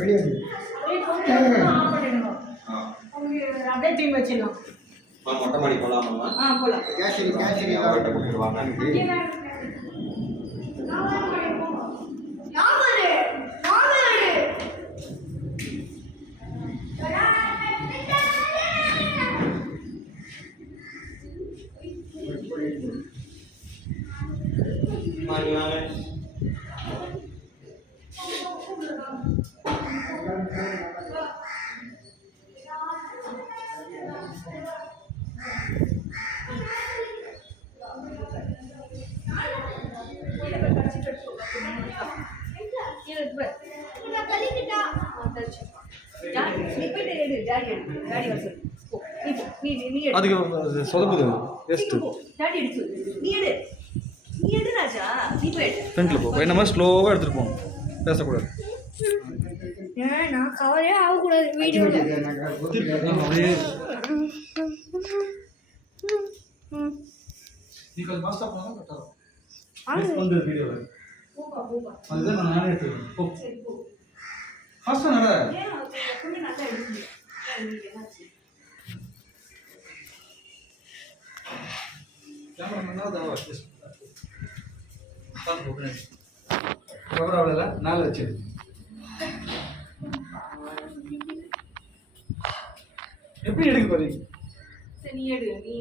வெளியே அப்படியே தீம் வச்சிடலாம். மொட்டை மாடி போகலாமா? போகலாம். கேசரி கொடுத்துருவாங்க. அதுக்கு சொதப்புது வேஸ்ட்டு. ஃப்ரண்ட்டில் போ என்ன மாதிரி ஸ்லோவாக எடுத்துகிட்டு போகணும், பேசக்கூடாது. நான் கவரே ஆகக்கூடாது வீடியோவில். அப்படியே நீ கொஞ்சம் மாஸ்டர் பண்ணால் கரெக்டாக வந்து வீடியோவில் அதுதான் நானே எடுத்துக்கிறேன். போ ஃபாஸ்ட்டாக நட. கேமரா தான் பார்த்து போட்டு கவர் அவ்வளோ நாள் வச்சு எப்படி எடுக்க போறீங்க? சரி, நீ எடு. நீ